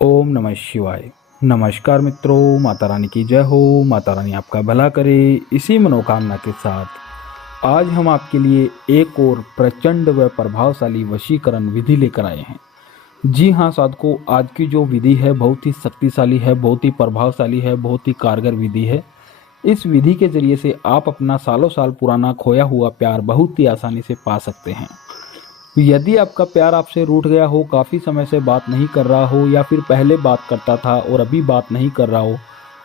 ओम नमः शिवाय। नमस्कार मित्रों, माता रानी की जय हो। माता रानी आपका भला करे, इसी मनोकामना के साथ आज हम आपके लिए एक और प्रचंड व प्रभावशाली वशीकरण विधि लेकर आए हैं। जी हाँ साधकों, आज की जो विधि है बहुत ही शक्तिशाली है, बहुत ही प्रभावशाली है, बहुत ही कारगर विधि है। इस विधि के जरिए से आप अपना सालों साल पुराना खोया हुआ प्यार बहुत ही आसानी से पा सकते हैं। यदि आपका प्यार आपसे रूठ गया हो, काफ़ी समय से बात नहीं कर रहा हो, या फिर पहले बात करता था और अभी बात नहीं कर रहा हो,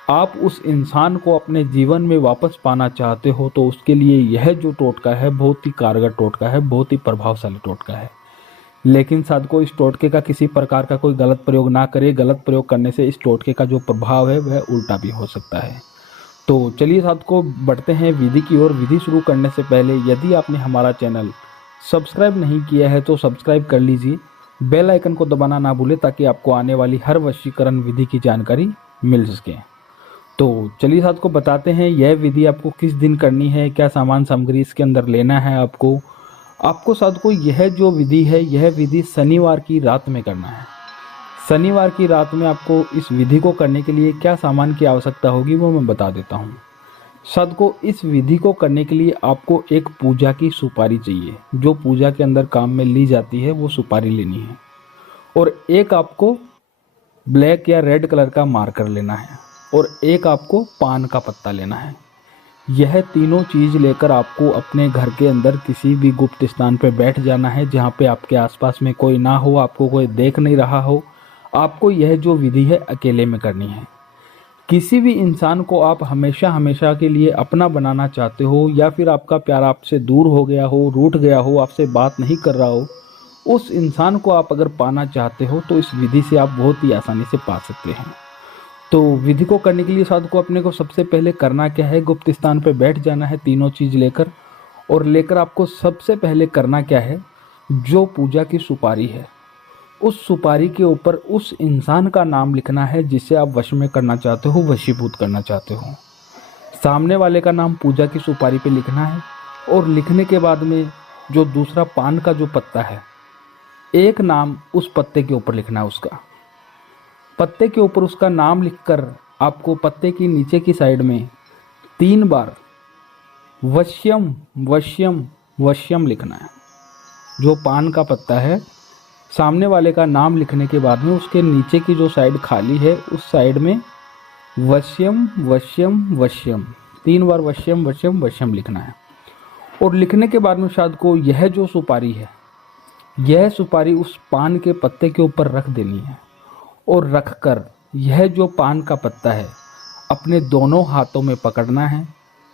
आप उस इंसान को अपने जीवन में वापस पाना चाहते हो, तो उसके लिए यह जो टोटका है बहुत ही कारगर टोटका है, बहुत ही प्रभावशाली टोटका है। लेकिन साधकों, इस टोटके का किसी प्रकार का कोई गलत प्रयोग ना करे। गलत प्रयोग करने से इस टोटके का जो प्रभाव है वह उल्टा भी हो सकता है। तो चलिए साधकों, बढ़ते हैं विधि की ओर। विधि शुरू करने से पहले यदि आपने हमारा चैनल सब्सक्राइब नहीं किया है तो सब्सक्राइब कर लीजिए। बेल आइकन को दबाना ना भूलें ताकि आपको आने वाली हर वशीकरण विधि की जानकारी मिल सके। तो चलिए साधकों, बताते हैं यह विधि आपको किस दिन करनी है, क्या सामान सामग्री इसके अंदर लेना है। आपको साधकों, यह जो विधि है यह विधि शनिवार की रात में करना है। शनिवार की रात में आपको इस विधि को करने के लिए क्या सामान की आवश्यकता होगी वो मैं बता देता हूँ। साधकों, इस विधि को करने के लिए आपको एक पूजा की सुपारी चाहिए। जो पूजा के अंदर काम में ली जाती है वो सुपारी लेनी है। और एक आपको ब्लैक या रेड कलर का मार्कर लेना है। और एक आपको पान का पत्ता लेना है। यह तीनों चीज लेकर आपको अपने घर के अंदर किसी भी गुप्त स्थान पर बैठ जाना है, जहाँ पे आपके आसपास में कोई ना हो, आपको कोई देख नहीं रहा हो। आपको यह जो विधि है अकेले में करनी है। किसी भी इंसान को आप हमेशा हमेशा के लिए अपना बनाना चाहते हो, या फिर आपका प्यार आपसे दूर हो गया हो, रूठ गया हो, आपसे बात नहीं कर रहा हो, उस इंसान को आप अगर पाना चाहते हो तो इस विधि से आप बहुत ही आसानी से पा सकते हैं। तो विधि को करने के लिए साधु को अपने को सबसे पहले करना क्या है, गुप्त स्थान पर बैठ जाना है तीनों चीज लेकर। और लेकर आपको सबसे पहले करना क्या है, जो पूजा की सुपारी है उस सुपारी के ऊपर उस इंसान का नाम लिखना है जिसे आप वश में करना चाहते हो, वशीभूत करना चाहते हो। सामने वाले का नाम पूजा की सुपारी पे लिखना है। और लिखने के बाद में जो दूसरा पान का जो पत्ता है, एक नाम उस पत्ते के ऊपर लिखना है। उसका पत्ते के ऊपर उसका नाम लिखकर आपको पत्ते की नीचे की साइड में 3 बार वश्यम वश्यम वश्यम लिखना है। जो पान का पत्ता है, सामने वाले का नाम लिखने के बाद में उसके नीचे की जो साइड खाली है उस साइड में वश्यम वश्यम वश्यम 3 बार वश्यम वश्यम वश्यम लिखना है। और लिखने के बाद में शायद को यह जो सुपारी है, यह सुपारी उस पान के पत्ते के ऊपर रख देनी है। और रखकर यह जो पान का पत्ता है अपने दोनों हाथों में पकड़ना है,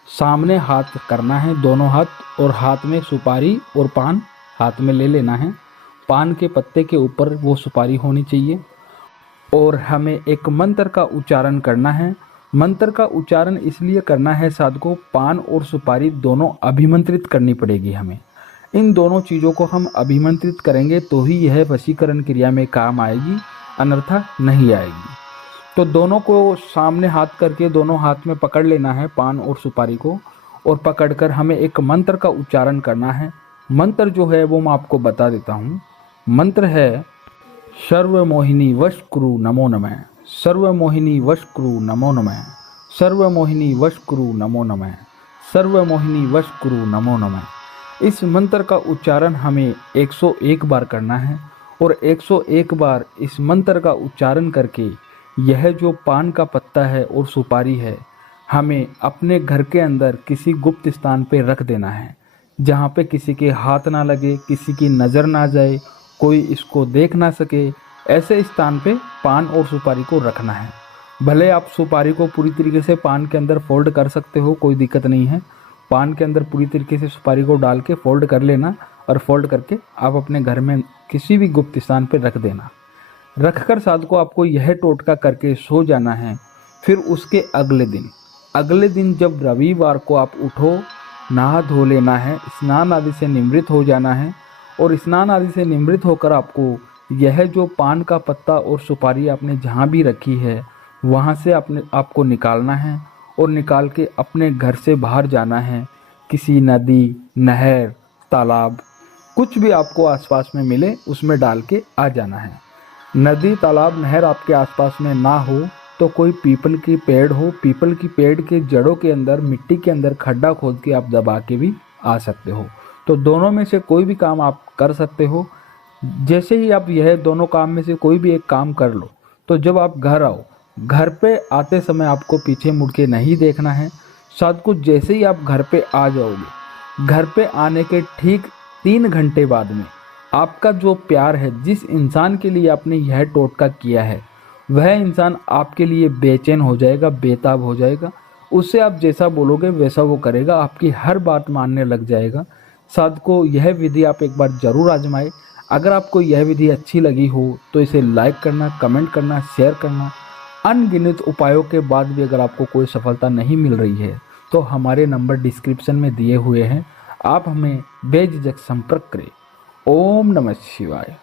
सामने हाथ करना है दोनों हाथ, और हाथ में सुपारी और पान हाथ में ले लेना है। पान के पत्ते के ऊपर वो सुपारी होनी चाहिए। और हमें एक मंत्र का उच्चारण करना है। मंत्र का उच्चारण इसलिए करना है साधकों, पान और सुपारी दोनों अभिमंत्रित करनी पड़ेगी हमें। इन दोनों चीज़ों को हम अभिमंत्रित करेंगे तो ही यह वशीकरण क्रिया में काम आएगी, अन्यथा नहीं आएगी। तो दोनों को सामने हाथ करके दोनों हाथ में पकड़ लेना है पान और सुपारी को। और पकड़कर हमें एक मंत्र का उच्चारण करना है। मंत्र जो है वो मैं आपको बता देता हूँ। मंत्र है सर्वमोहिनी वशकुरु नमो नमः, सर्वमोहिनी वशकुरु नमो नमः, सर्वमोहिनी वशकुरु नमो नमः, सर्वमोहिनी वशकुरु नमो नमः। इस मंत्र का उच्चारण हमें 101 बार करना है। और 101 बार इस मंत्र का उच्चारण करके यह जो पान का पत्ता है और सुपारी है हमें अपने घर के अंदर किसी गुप्त स्थान पे रख देना है, जहाँ पे किसी के हाथ ना लगे, किसी की नज़र ना जाए, कोई इसको देख ना सके। ऐसे स्थान पे पान और सुपारी को रखना है। भले आप सुपारी को पूरी तरीके से पान के अंदर फोल्ड कर सकते हो, कोई दिक्कत नहीं है। पान के अंदर पूरी तरीके से सुपारी को डाल के फोल्ड कर लेना, और फोल्ड करके आप अपने घर में किसी भी गुप्त स्थान पे रख देना। रखकर साध को आपको यह टोटका करके सो जाना है। फिर उसके अगले दिन जब रविवार को आप उठो, नहा धो लेना है, स्नान आदि से निवृत्त हो जाना है। और स्नान आदि से निवृत्त होकर आपको यह जो पान का पत्ता और सुपारी आपने जहाँ भी रखी है वहाँ से आपको निकालना है। और निकाल के अपने घर से बाहर जाना है। किसी नदी, नहर, तालाब, कुछ भी आपको आसपास में मिले उसमें डाल के आ जाना है। नदी तालाब नहर आपके आसपास में ना हो तो कोई पीपल की पेड़ हो, पीपल की पेड़ के जड़ों के अंदर मिट्टी के अंदर खड्डा खोद के आप दबा के भी आ सकते हो। तो दोनों में से कोई भी काम आप कर सकते हो। जैसे ही आप यह दोनों काम में से कोई भी एक काम कर लो तो जब आप घर आओ, घर पे आते समय आपको पीछे मुड़ के नहीं देखना है। साथ कुछ जैसे ही आप घर पे आ जाओगे, घर पे आने के ठीक 3 घंटे बाद में आपका जो प्यार है, जिस इंसान के लिए आपने यह टोटका किया है, वह इंसान आपके लिए बेचैन हो जाएगा, बेताब हो जाएगा। उससे आप जैसा बोलोगे वैसा वो करेगा, आपकी हर बात मानने लग जाएगा। साथ को यह विधि आप एक बार ज़रूर आजमाएं। अगर आपको यह विधि अच्छी लगी हो तो इसे लाइक करना, कमेंट करना, शेयर करना। अनगिनत उपायों के बाद भी अगर आपको कोई सफलता नहीं मिल रही है तो हमारे नंबर डिस्क्रिप्शन में दिए हुए हैं, आप हमें बेझिझक संपर्क करें। ओम नमः शिवाय।